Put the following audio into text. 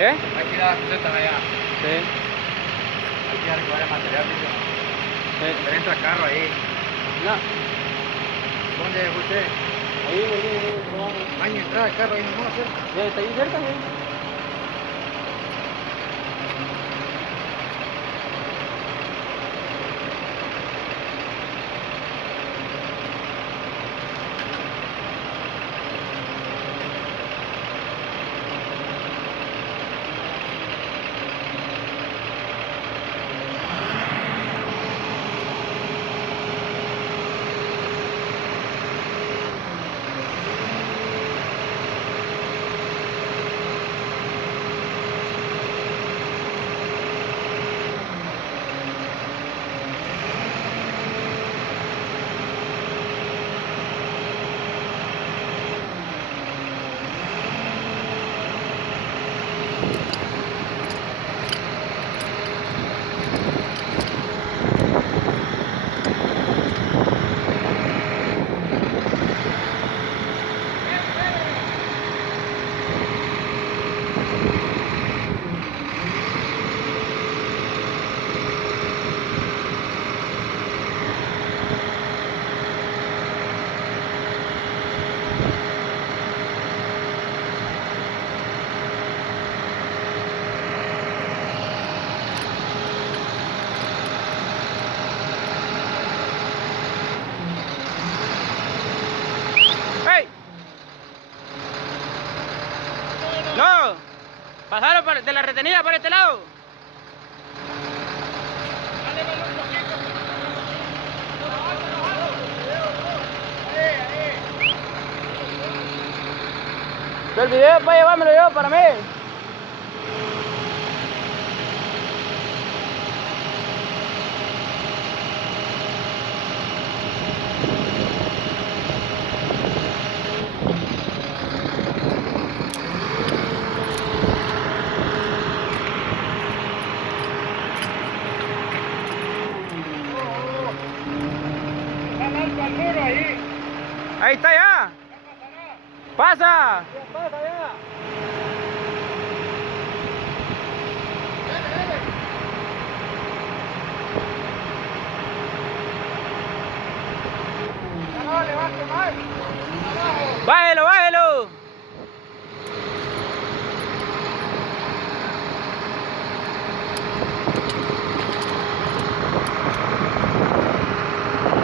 ¿Qué? Hay que ir a la cruceta allá. Sí. Hay que ir a recoger el material, dice. Sí. Pero entra carro ahí. No. ¿Dónde dejó usted? Ahí. Hay que entrar el carro ahí nomás, ¿cierto? Ya está ahí cerca, sí. ¡Hey! No, pasaron de la retenida para este lado. El video para llevármelo yo para mí.